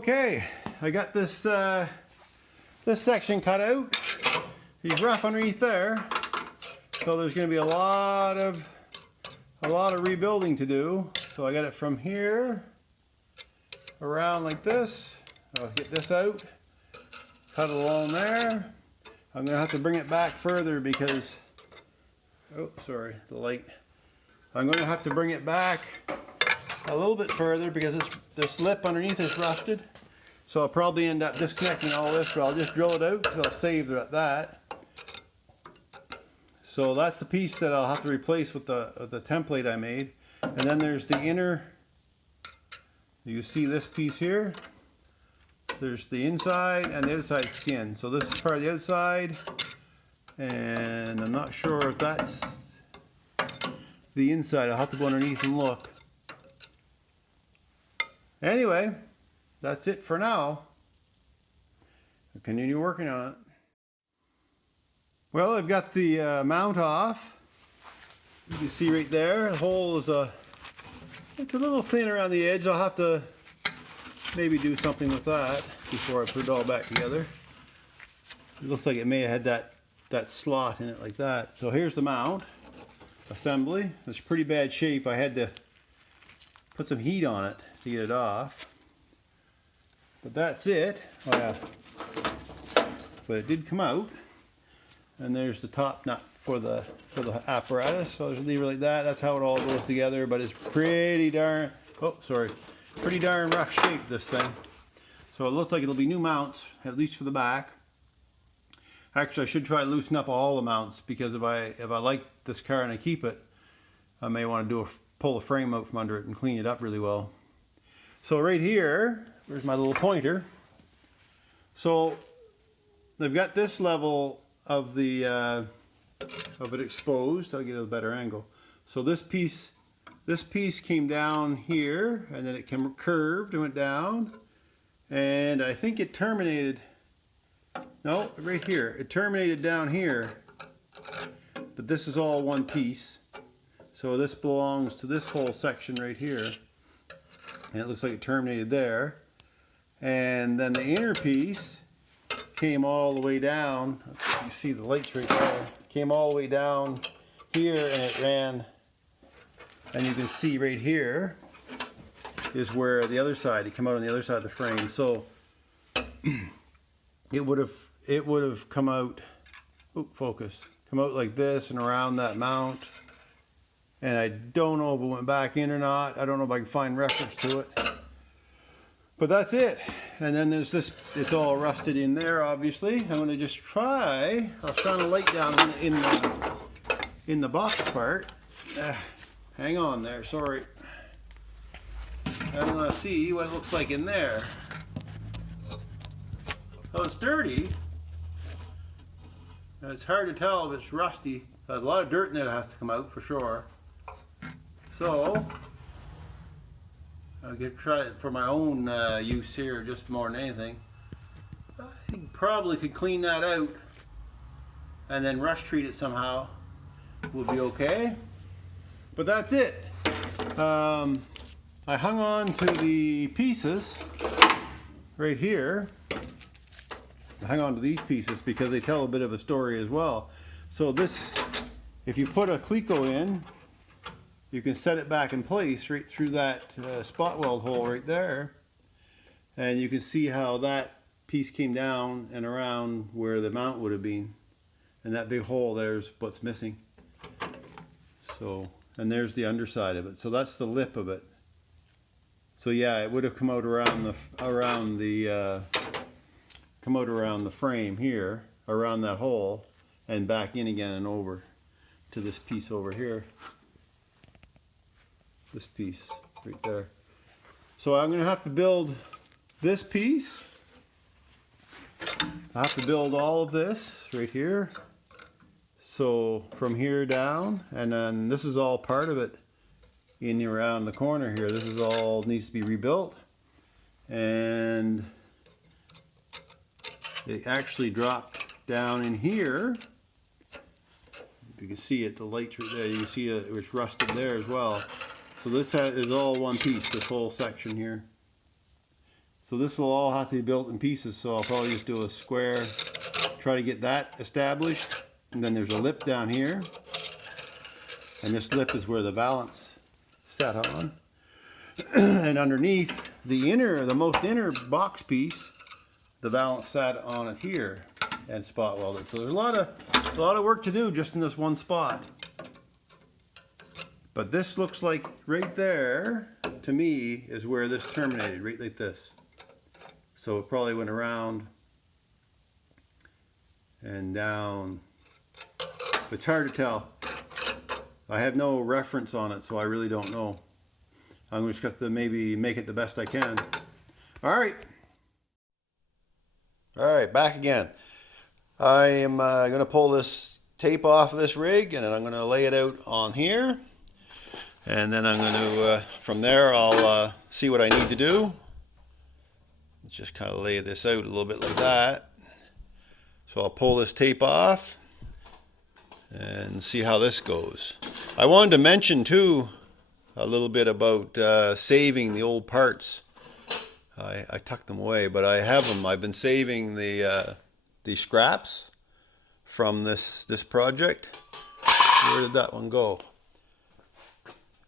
Okay, I got this this section cut out. He's rough underneath there, so there's going to be a lot of rebuilding to do. So I got it from here around like this. I'll get this out, cut it along there. I'm going to have to bring it back further because, oh sorry, the light. I'm going to have to bring it back a little bit further because this lip underneath is rusted. So I'll probably end up disconnecting all this, but I'll just drill it out because I'll save that. So that's the piece that I'll have to replace with the template I made. And then there's the inner, you see this piece here. There's the inside and the outside skin. So this is part of the outside, and I'm not sure if that's the inside. I'll have to go underneath and look. Anyway, that's it for now. I'll continue working on it. Well, I've got the mount off. You can see right there, the hole is it's a little thin around the edge. I'll have to maybe do something with that before I put it all back together. It looks like it may have had that slot in it like that. So here's the mount assembly. It's pretty bad shape. I had to put some heat on it to get it off. But that's it. Oh yeah. But it did come out. And there's the top nut for the apparatus. So I'll just leave it like that. That's how it all goes together. But it's pretty darn, pretty darn rough shape, this thing. So it looks like it'll be new mounts, at least for the back. Actually, I should try to loosen up all the mounts, because if I like this car and I keep it, I may want to pull the frame out from under it and clean it up really well. So right here, there's my little pointer. So they've got this level of it exposed. I'll get a better angle. So this piece came down here, and then it came curved and went down, and I think it terminated. No, right here. It terminated down here, but this is all one piece. So this belongs to this whole section right here, and it looks like it terminated there. And then the inner piece came all the way down. You see the lights right there. Came all the way down here, and it ran. And you can see right here is where the other side, it came out on the other side of the frame. So it would have come out, come out like this and around that mount. And I don't know if it went back in or not. I don't know if I can find reference to it. But that's it. And then there's this, it's all rusted in there, obviously. I'm going to just try, I'll shine a light down in the box part. Hang on there, sorry. I'm going to see what it looks like in there. Oh, it's dirty. And it's hard to tell if it's rusty. There's a lot of dirt in there that has to come out for sure. So I'll try it for my own use here, just more than anything. I think probably could clean that out and then rush treat it somehow. Will be okay. But that's it. I hung on to the pieces right here. I hung on to these pieces because they tell a bit of a story as well. So this, if you put a cleco in, you can set it back in place right through that spot weld hole right there. And you can see how that piece came down and around where the mount would have been. And that big hole there's what's missing. So, and there's the underside of it. So that's the lip of it. So yeah, it would have come out around the frame here, around that hole, and back in again and over to this piece over here. This piece right there. So I'm going to have to build this piece. I have to build all of this right here. So from here down, and then this is all part of it in around the corner here. This is all needs to be rebuilt. And it actually dropped down in here. You can see it, the lights right there. You can see it was rusted there as well. So this is all one piece, this whole section here. So this will all have to be built in pieces, so I'll probably just do a square, try to get that established. And then there's a lip down here. And this lip is where the valance set on. And underneath the most inner box piece, the valance sat on it here and spot welded. So there's a lot of work to do just in this one spot. But this looks like right there, to me, is where this terminated, right like this. So it probably went around and down. It's hard to tell. I have no reference on it, so I really don't know. I'm just going to maybe make it the best I can. All right, back again. I am going to pull this tape off of this rig, and then I'm going to lay it out on here. And then I'm going to, from there, I'll see what I need to do. Let's just kind of lay this out a little bit like that. So I'll pull this tape off and see how this goes. I wanted to mention too a little bit about saving the old parts. I tucked them away, but I have them. I've been saving the scraps from this project. Where did that one go?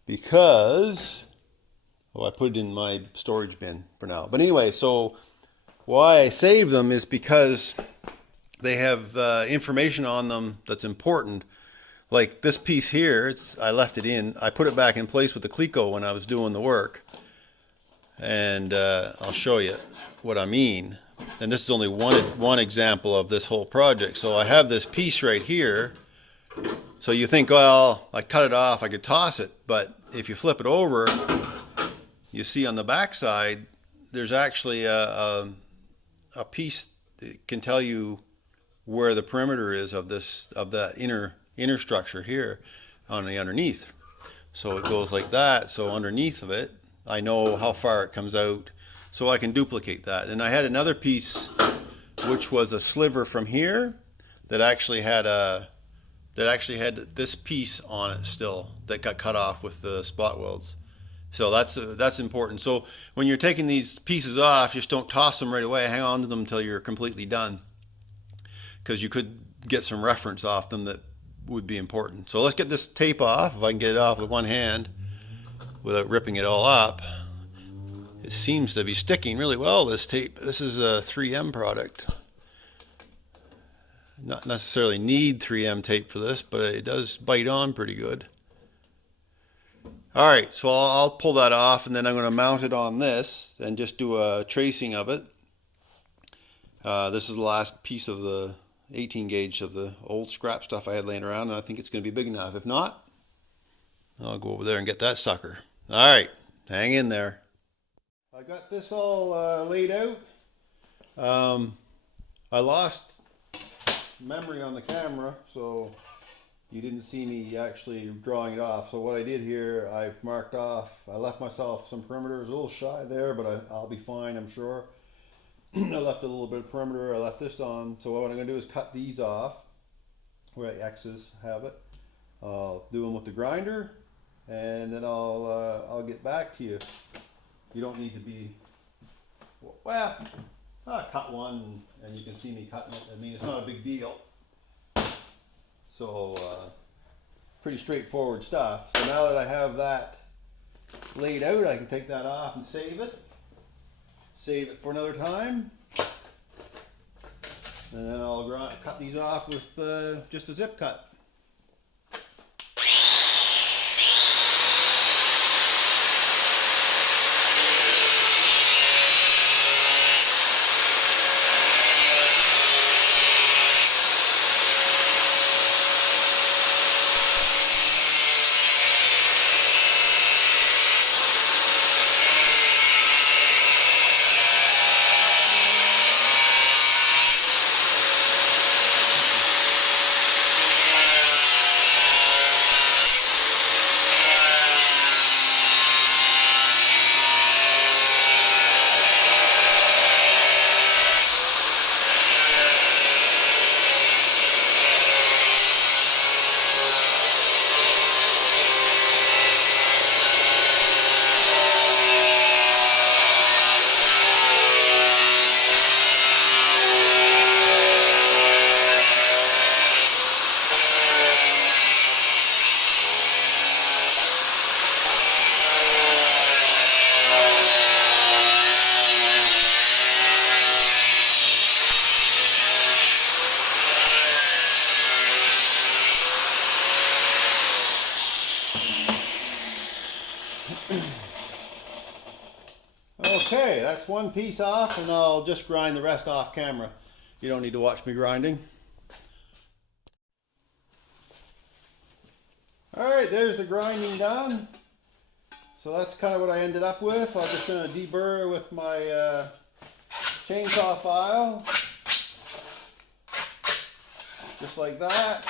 Because, I put it in my storage bin for now. But anyway, so why I save them is because they have information on them that's important. Like this piece here, I left it in. I put it back in place with the Cleco when I was doing the work. And I'll show you what I mean. And this is only one example of this whole project. So I have this piece right here. So you think, well, I cut it off, I could toss it. But if you flip it over, you see on the back side, there's actually a piece that can tell you where the perimeter is of that inner structure here on the underneath. So it goes like that. So underneath of it, I know how far it comes out, so I can duplicate that. And I had another piece, which was a sliver from here, that actually had this piece on it still that got cut off with the spot welds. So that's important. So when you're taking these pieces off, just don't toss them right away. Hang on to them until you're completely done, because you could get some reference off them that would be important. So let's get this tape off. If I can get it off with one hand without ripping it all up. It seems to be sticking really well, this tape. This is a 3M product. Not necessarily need 3M tape for this, but it does bite on pretty good. All right, so I'll pull that off, and then I'm going to mount it on this and just do a tracing of it. This is the last piece of the 18 gauge of the old scrap stuff I had laying around, and I think it's going to be big enough. If not, I'll go over there and get that sucker. All right, hang in there. I got this all laid out. I lost memory on the camera, so you didn't see me actually drawing it off. So what I did here, I've marked off. I left myself some perimeters, a little shy there, but I'll be fine, I'm sure. I left a little bit of perimeter. I left this on. So what I'm going to do is cut these off where the X's have it. I'll do them with the grinder, and then I'll get back to you. You don't need to be, well, I cut one and you can see me cutting it. I mean, it's not a big deal. So pretty straightforward stuff. So now that I have that laid out, I can take that off and save it. Save it for another time. And then I'll cut these off with just a zip cut. Okay, that's one piece off, and I'll just grind the rest off camera. You don't need to watch me grinding. Alright, there's the grinding done. So that's kind of what I ended up with. I'm just going to deburr with my chainsaw file. Just like that.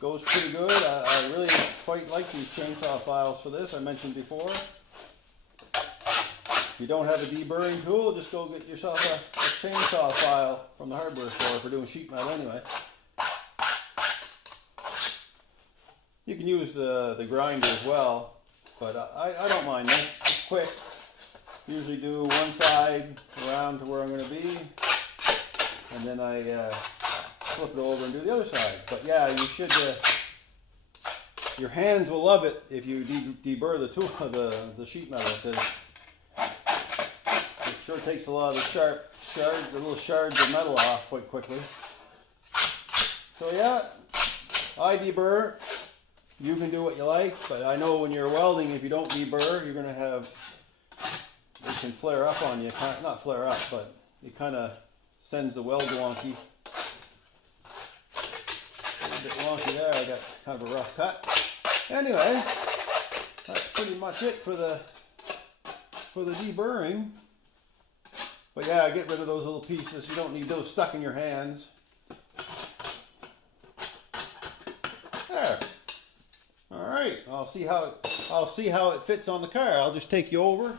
Goes pretty good. I really quite like these chainsaw files for this, I mentioned before. If you don't have a deburring tool, just go get yourself a chainsaw file from the hardware store for doing sheet metal anyway. You can use the grinder as well, but I don't mind this. It's quick. Usually do one side around to where I'm going to be, and then I flip it over and do the other side. But yeah, you should. Your hands will love it if you deburr the tool, the sheet metal, because it sure takes a lot of the little shards of metal off quite quickly. So yeah, I deburr. You can do what you like, but I know when you're welding, if you don't deburr, you're going to have, it can flare up on you. Not flare up, but it kind of sends the weld wonky. A little bit wonky there. I got kind of a rough cut. Anyway, that's pretty much it for the deburring. But yeah, get rid of those little pieces. You don't need those stuck in your hands. There. All right. I'll see how it fits on the car. I'll just take you over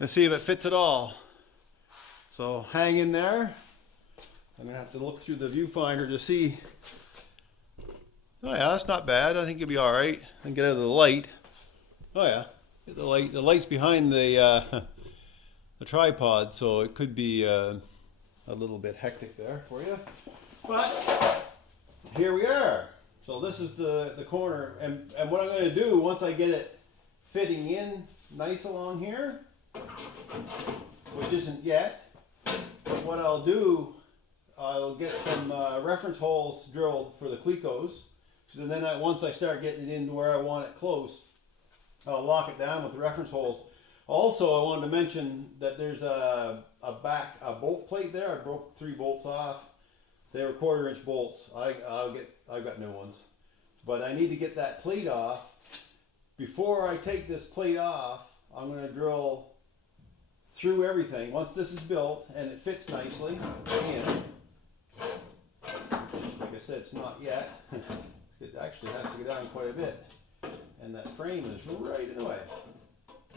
and see if it fits at all. So hang in there. I'm gonna have to look through the viewfinder to see. Oh yeah, that's not bad. I think you'll be all right. And get out of the light. Oh yeah, get the light. The light's behind the tripod, so it could be a little bit hectic there for you. But here we are. So this is the corner, and what I'm going to do once I get it fitting in nice along here, which isn't yet, but what I'll do, I'll get some reference holes drilled for the clecos, and then once I start getting it into where I want it close, I'll lock it down with the reference holes. Also, I wanted to mention that there's a bolt plate there. I broke 3 bolts off. They were 1/4 inch bolts. I've got new ones, but I need to get that plate off. Before I take this plate off, I'm going to drill through everything. Once this is built and it fits nicely in, like I said, it's not yet. It actually has to go down quite a bit, and that frame is right in the way.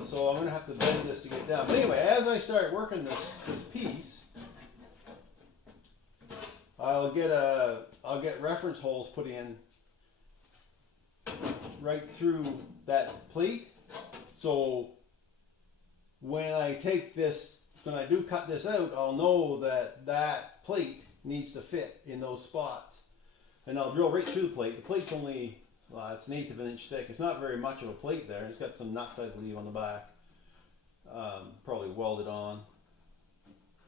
So I'm going to have to bend this to get down. But anyway, as I start working this piece, I'll get reference holes put in right through that plate. So when I do cut this out, I'll know that plate needs to fit in those spots. And I'll drill right through the plate. The plate's only, it's 1/8 of an inch thick. It's not very much of a plate there. It's got some nuts, I believe, on the back. Probably welded on.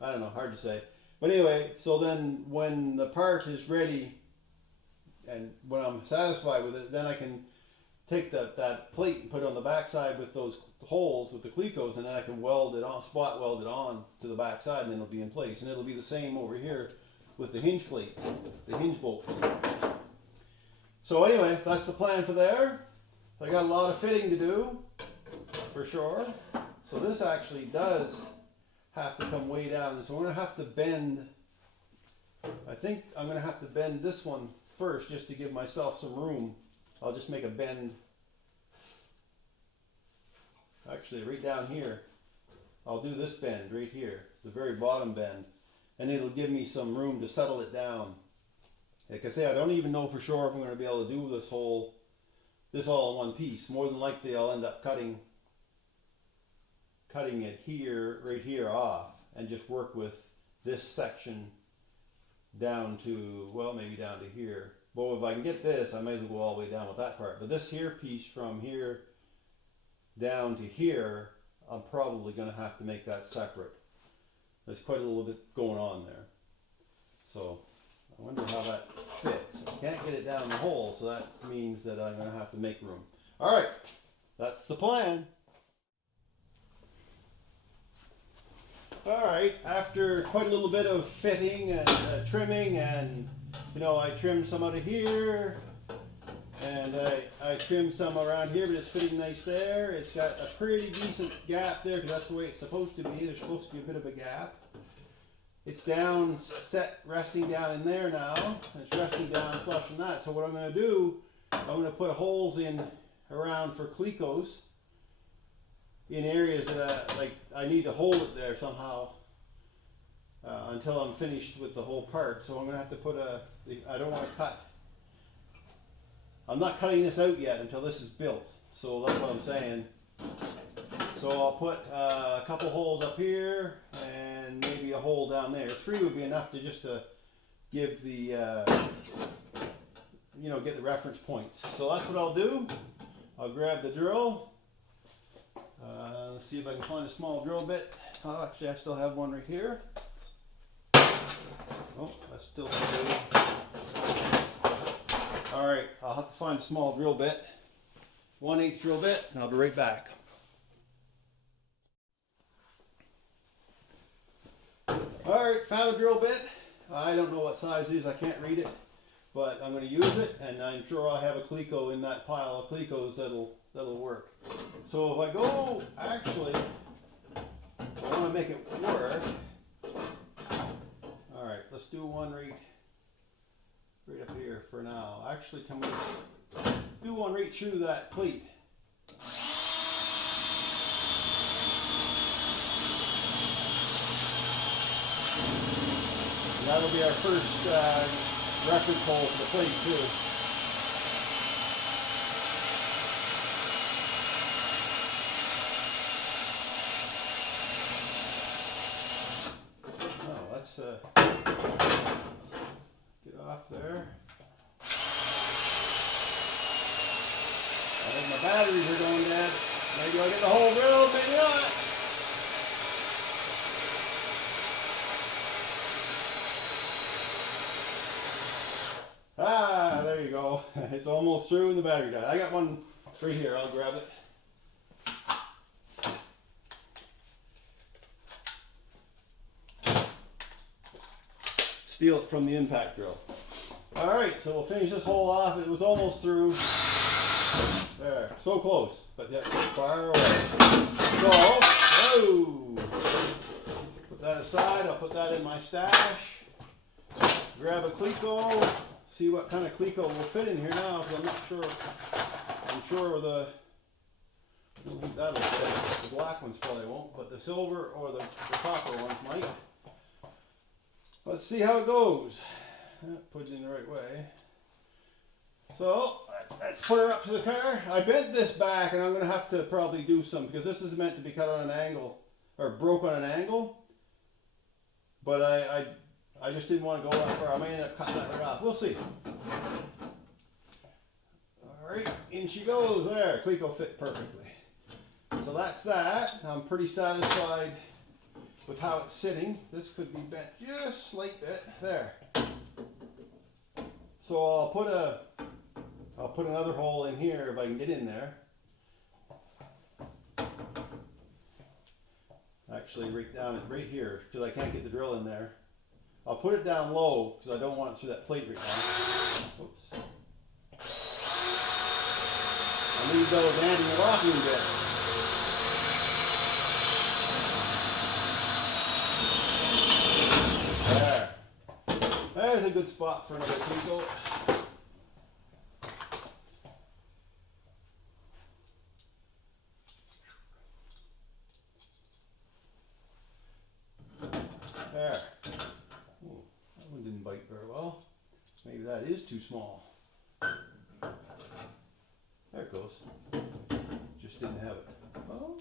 I don't know, hard to say. But anyway, so then when the part is ready and when I'm satisfied with it, then I can take that plate and put it on the backside with those holes with the clecos, and then I can weld it on, spot weld it on to the backside, and then it'll be in place. And it'll be the same over here with the hinge plate, the hinge bolt. So anyway, that's the plan for there. I got a lot of fitting to do, for sure. So this actually does have to come way down. So I'm going to have to bend, I think I'm going to have to bend this one first just to give myself some room. I'll just make a bend, actually right down here. I'll do this bend right here, the very bottom bend, and it'll give me some room to settle it down. Like I say, I don't even know for sure if I'm going to be able to do this all in one piece. More than likely I'll end up cutting it here, right here off, and just work with this section down to, well, maybe down to here. But if I can get this, I might as well go all the way down with that part. But this here piece from here down to here, I'm probably going to have to make that separate. There's quite a little bit going on there. So I wonder how that fits. I can't get it down the hole, so that means that I'm going to have to make room. All right. That's the plan. Alright, after quite a little bit of fitting and trimming, and I trimmed some out of here, and I trimmed some around here, but it's fitting nice there. It's got a pretty decent gap there because that's the way it's supposed to be. There's supposed to be a bit of a gap. It's down, resting down in there now. And it's resting down flush in that. So what I'm going to do, I'm going to put holes in around for clecos in areas that I need to hold it there somehow until I'm finished with the whole part. So I'm going to have to put I don't want to cut. I'm not cutting this out yet until this is built. So that's what I'm saying. So I'll put a couple holes up here and maybe a hole down there. 3 would be enough to just to give the, get the reference points. So that's what I'll do. I'll grab the drill. Let's see if I can find a small drill bit. Oh, actually, I still have one right here. Oh, that's still good. All right, I'll have to find a small drill bit. 1/8 drill bit, and I'll be right back. All right, found a drill bit. I don't know what size it is, I can't read it, but I'm going to use it, and I'm sure I'll have a cleco in that pile of clecos that'll work. So if I go, actually, I want to make it work. All right, let's do one right up here for now. Actually, can we do one right through that plate? That'll be our first reference hole for the plate too. Oh, let's get off there. I think my batteries are going dead. Maybe I'll get the whole drill, maybe not. Ah, there you go. It's almost through and the battery died. I got one right here. I'll grab it. Steal it from the impact drill. Alright, so we'll finish this hole off. It was almost through. There. So close, but yet far away. So, whoa! Put that aside. I'll put that in my stash. Grab a cleco. See what kind of cleco will fit in here now, because I'm not sure. I'm sure that'll fit. The black ones probably won't, but the silver or the copper ones might. Let's see how it goes. Put it in the right way. So let's put her up to the car. I bent this back, and I'm going to have to probably do some, because this is meant to be cut on an angle, or broke on an angle. But I just didn't want to go that far. I may end up cutting that right off. We'll see. Alright, in she goes. There, cleco fit perfectly. So that's that. I'm pretty satisfied with how it's sitting. This could be bent just a slight bit. There. So I'll put another hole in here if I can get in there. Actually, right here, because I can't get the drill in there. I'll put it down low because I don't want it through that plate right now. Oops. I need those anti-locking bits. There. There's a good spot for another cleco. There. Ooh, that one didn't bite very well. Maybe that is too small. There it goes. Just didn't have it. Oh,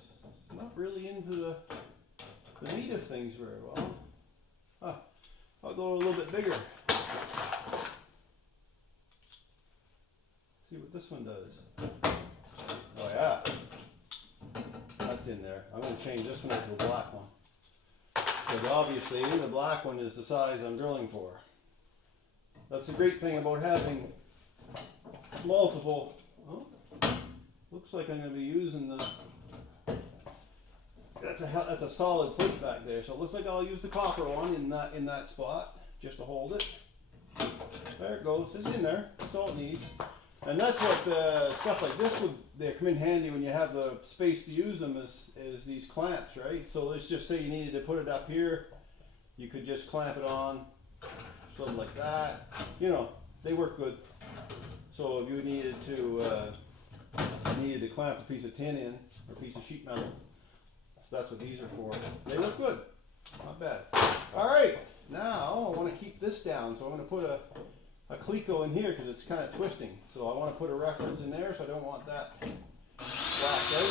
it's not really into the meat of things very well. Ah, I'll go a little bit bigger. See what this one does. Oh yeah. That's in there. I'm going to change this one to a black one. But obviously the black one is the size I'm drilling for. That's the great thing about having multiple Looks like I'm going to be using the, that's a solid plate back there, so it looks like I'll use the copper one in that spot just to hold it. There it goes. It's in there. That's all it needs. And that's what stuff like this they come in handy when you have the space to use them is these clamps, right? So let's just say you needed to put it up here. You could just clamp it on, something like that. You know, they work good. So if you needed to clamp a piece of tin in, or a piece of sheet metal, so that's what these are for. They look good. Not bad. All right, now I want to keep this down, so I'm going to put a cleco in here because it's kind of twisting. So I want to put a reference in there, so I don't want that whacked out.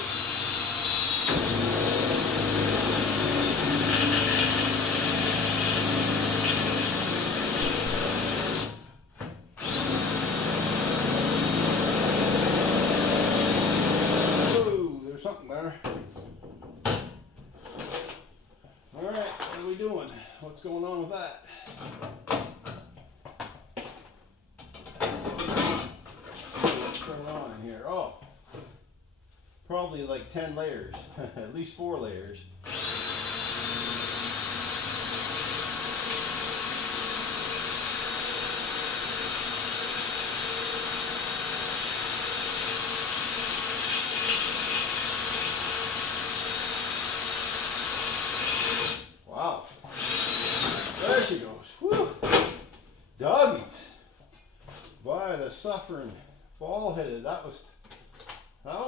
Oh, there's something there. All right, what are we doing? What's going on with that? Here. Oh, probably like 10 layers, at least 4 layers. Wow, there she goes. Whew. Doggies, by the suffering ball-headed. That was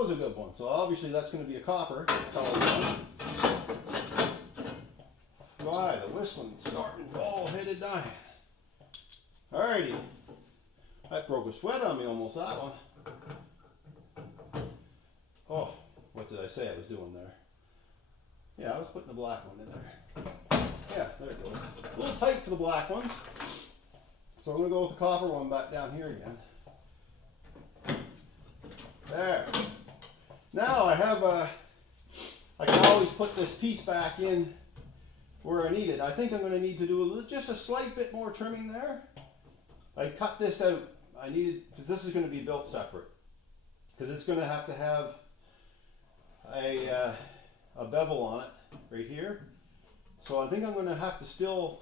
a good one. So obviously that's going to be a copper colored one. Why, the whistling, snorting, ball-headed dying. Alrighty. That broke a sweat on me almost, that one. Oh, what did I say I was doing there? Yeah, I was putting the black one in there. Yeah, there it goes. A little tight for the black ones. So I'm going to go with the copper one back down here again. There. Now I have I can always put this piece back in where I need it. I think I'm going to need to do just a slight bit more trimming there. I cut this out. I needed, because this is going to be built separate. Because it's going to have a bevel on it right here. So I think I'm going to have to still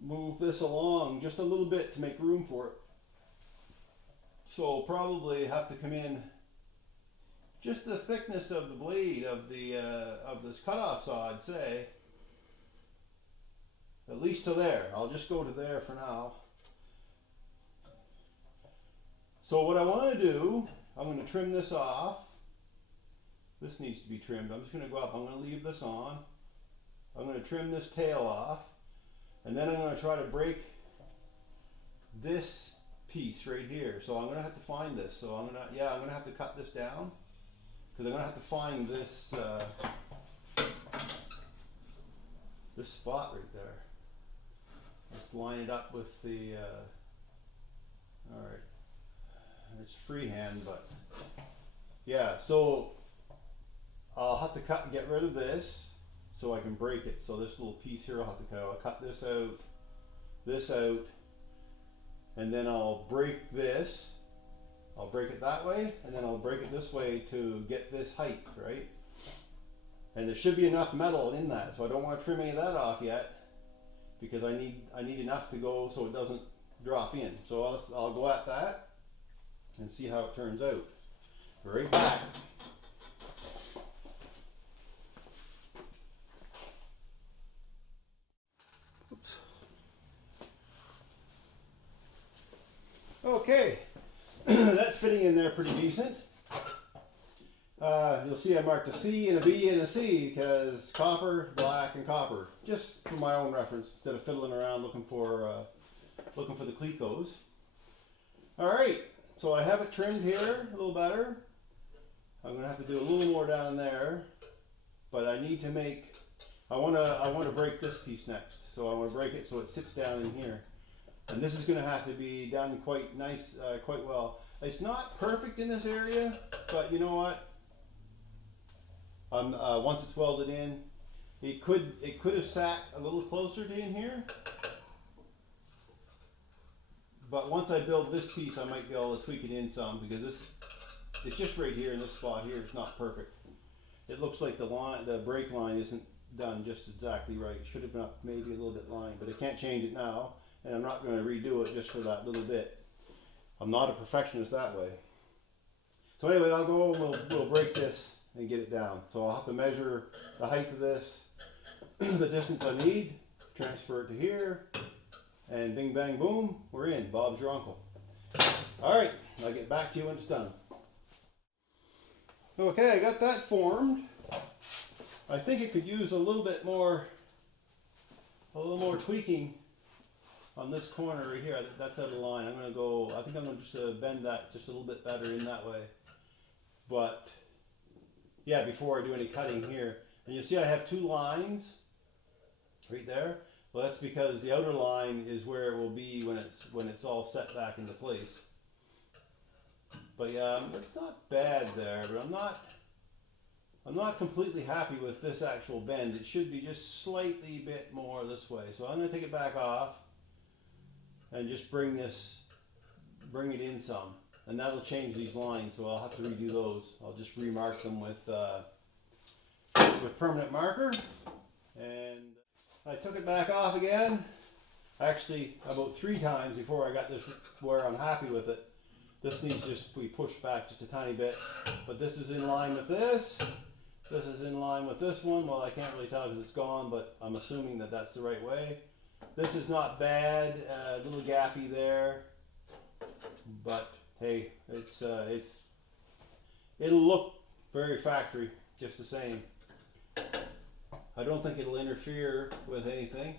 move this along just a little bit to make room for it. So I'll probably have to come in just the thickness of the blade of this cutoff saw, I'd say, at least to there. I'll just go to there for now. So what I want to do, I'm going to trim this off. This needs to be trimmed. I'm just going to go up. I'm going to leave this on. I'm going to trim this tail off, and then I'm going to try to break this piece right here. So I'm going to have to find this. So I'm going to have to cut this down because I'm going to have to find this this spot right there. Let's line it up with the all right. It's freehand, but yeah. So I'll have to cut and get rid of this so I can break it. So this little piece here, I'll cut this out, and then I'll break this. I'll break it that way, and then I'll break it this way to get this height, right? And there should be enough metal in that, so I don't want to trim any of that off yet because I need enough to go so it doesn't drop in. So I'll go at that and see how it turns out. Right back. Oops. Okay, that's fitting in there pretty decent. You'll see I marked a C and a B and a C because copper, black, and copper. Just for my own reference instead of fiddling around looking for the clecos. All right, so I have it trimmed here a little better. I'm going to have to do a little more down there, but I need to make. I want to break this piece next, so I want to break it so it sits down in here. And this is going to have to be done quite nice, quite well. It's not perfect in this area, but you know what? Once it's welded in, it could have sat a little closer to in here. But once I build this piece, I might be able to tweak it in some because it's just right here in this spot here. It's not perfect. It looks like the brake line isn't done just exactly right. Should have been maybe a little bit lined, but I can't change it now, and I'm not going to redo it just for that little bit. I'm not a perfectionist that way. So anyway, I'll go and we'll break this and get it down. So I'll have to measure the height of this, the distance I need, transfer it to here, and bing bang boom, we're in. Bob's your uncle. All right, I'll get back to you when it's done. Okay, I got that formed. I think it could use a little more tweaking on this corner right here. That's out of line. I think I'm going to just bend that just a little bit better in that way. But yeah, before I do any cutting here. And you see I have two lines right there. Well, that's because the outer line is where it will be when it's all set back into place. But yeah, it's not bad there, but I'm not completely happy with this actual bend. It should be just slightly bit more this way. So I'm going to take it back off and just bring it in some. And that'll change these lines, so I'll have to redo those. I'll just remark them with permanent marker. And I took it back off again. Actually, about 3 times before I got this where I'm happy with it. This needs just to be pushed back just a tiny bit. But this is in line with this. This is in line with this one. Well, I can't really tell because it's gone, but I'm assuming that that's the right way. This is not bad. A little gappy there. But hey, it'll look very factory just the same. I don't think it'll interfere with anything.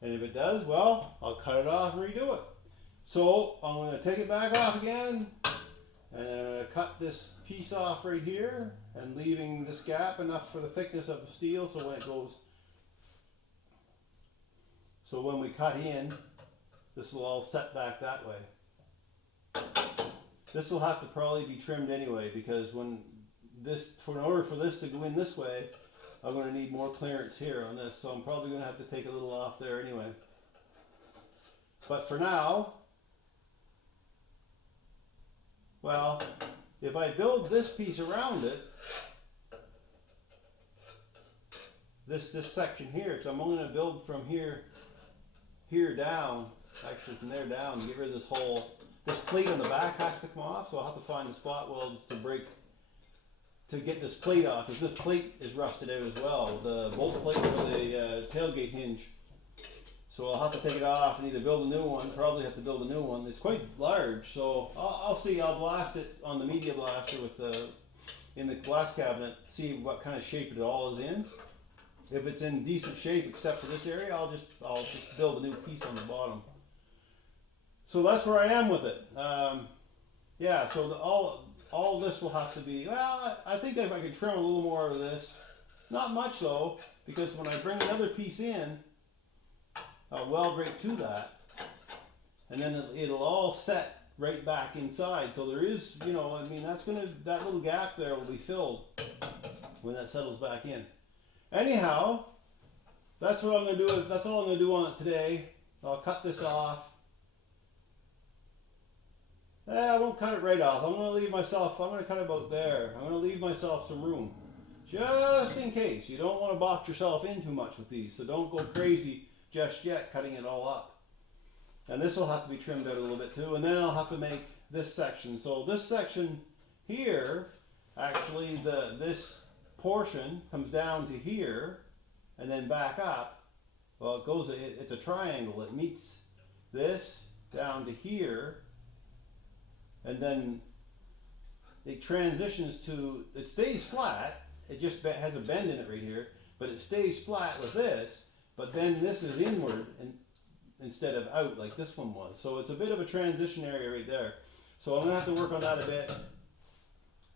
And if it does, well, I'll cut it off and redo it. So I'm going to take it back off again, and then I'm going to cut this piece off right here, and leaving this gap enough for the thickness of the steel so when we cut in, this will all set back that way. This will have to probably be trimmed anyway, because in order for this to go in this way, I'm going to need more clearance here on this, so I'm probably going to have to take a little off there anyway. But for now, well, if I build this piece around it, this section here, because I'm only going to build from here down, actually from there down, to get rid of this hole. This plate on the back has to come off, so I'll have to find the spot welds to get this plate off, because this plate is rusted out as well, the bolt plate for the tailgate hinge. So I'll have to take it off and either build a new one, probably have to build a new one. It's quite large, so I'll see. I'll blast it on the media blaster in the glass cabinet, see what kind of shape it all is in. If it's in decent shape except for this area, I'll just build a new piece on the bottom. So that's where I am with it. Yeah, so all this will have to be, well, I think if I could trim a little more of this, not much though, because when I bring another piece in, I'll weld right to that, and then it'll all set right back inside. So there is, that little gap there will be filled when that settles back in. Anyhow, that's what I'm going to do. That's all I'm going to do on it today. I'll cut this off. I won't cut it right off. I'm going to cut it about there. I'm going to leave myself some room. Just in case. You don't want to box yourself in too much with these. So don't go crazy just yet cutting it all up. And this will have to be trimmed out a little bit too. And then I'll have to make this section. So this section here, actually this portion comes down to here and then back up. Well, it's a triangle. It meets this down to here. And then it transitions it stays flat. It just has a bend in it right here, but it stays flat with this, but then this is inward instead of out like this one was. So it's a bit of a transition area right there. So I'm gonna have to work on that a bit.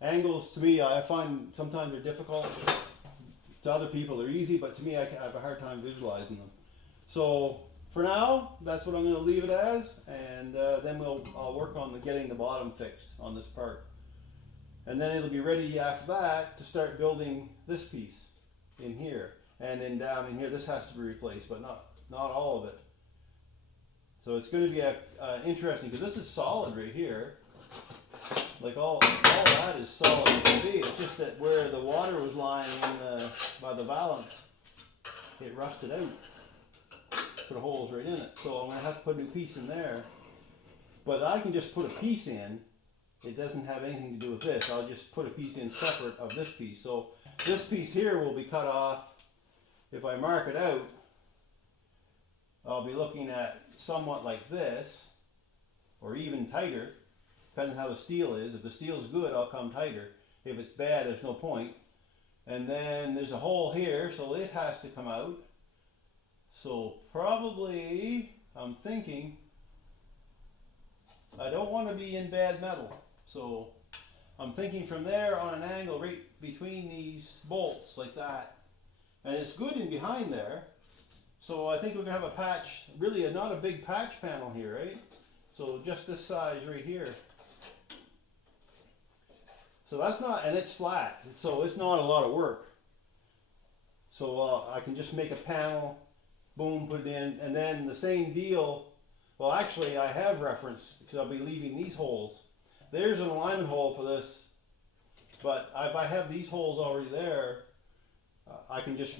Angles, to me, I find sometimes they're difficult. To other people they're easy, but to me I have a hard time visualizing them. So for now, that's what I'm going to leave it as, and then I'll work on getting the bottom fixed on this part. And then it'll be ready after that to start building this piece in here. And then down in here, this has to be replaced, but not all of it. So it's going to be interesting, because this is solid right here. Like all that is solid as can be. It's just that where the water was lying by the valance, it rusted out. Put holes right in it. So I'm going to have to put a new piece in there. But I can just put a piece in. It doesn't have anything to do with this. I'll just put a piece in separate of this piece. So this piece here will be cut off. If I mark it out, I'll be looking at somewhat like this, or even tighter, depending on how the steel is. If the steel's good, I'll come tighter. If it's bad, there's no point. And then there's a hole here, so it has to come out. So probably, I'm thinking, I don't want to be in bad metal. So I'm thinking from there on an angle right between these bolts, like that. And it's good in behind there. So I think we're going to have a patch, really not a big patch panel here, right? So just this size right here. So that's not, and it's flat, so it's not a lot of work. So I can just make a panel, boom, put it in, and then the same deal. Well, actually I have reference, because I'll be leaving these holes. There's an alignment hole for this, but if I have these holes already there, I can just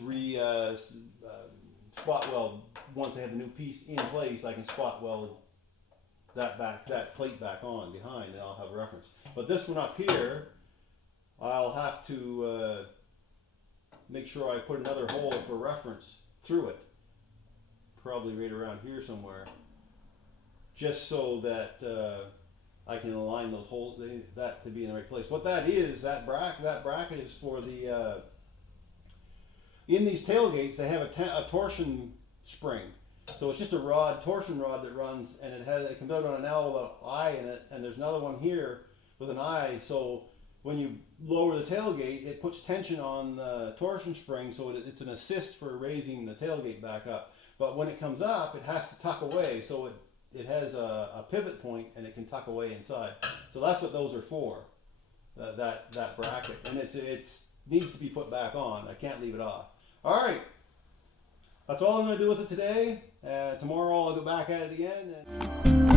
spot weld. Once I have the new piece in place, I can spot weld that plate back on behind, and I'll have a reference. But this one up here, I'll have to make sure I put another hole for reference through it, probably right around here somewhere, just so that I can align those holes, that to be in the right place. What that is, that bracket is for the in these tailgates they have a torsion spring. So it's just a torsion rod that runs, and it comes out on an L with an I in it, and there's another one here with an I. So when you lower the tailgate, it puts tension on the torsion spring, so it's an assist for raising the tailgate back up. But when it comes up, it has to tuck away, so it has a pivot point, and it can tuck away inside. So that's what those are for, that bracket, and it needs to be put back on. I can't leave it off. All right, that's all I'm going to do with it today. Tomorrow I'll go back at it again.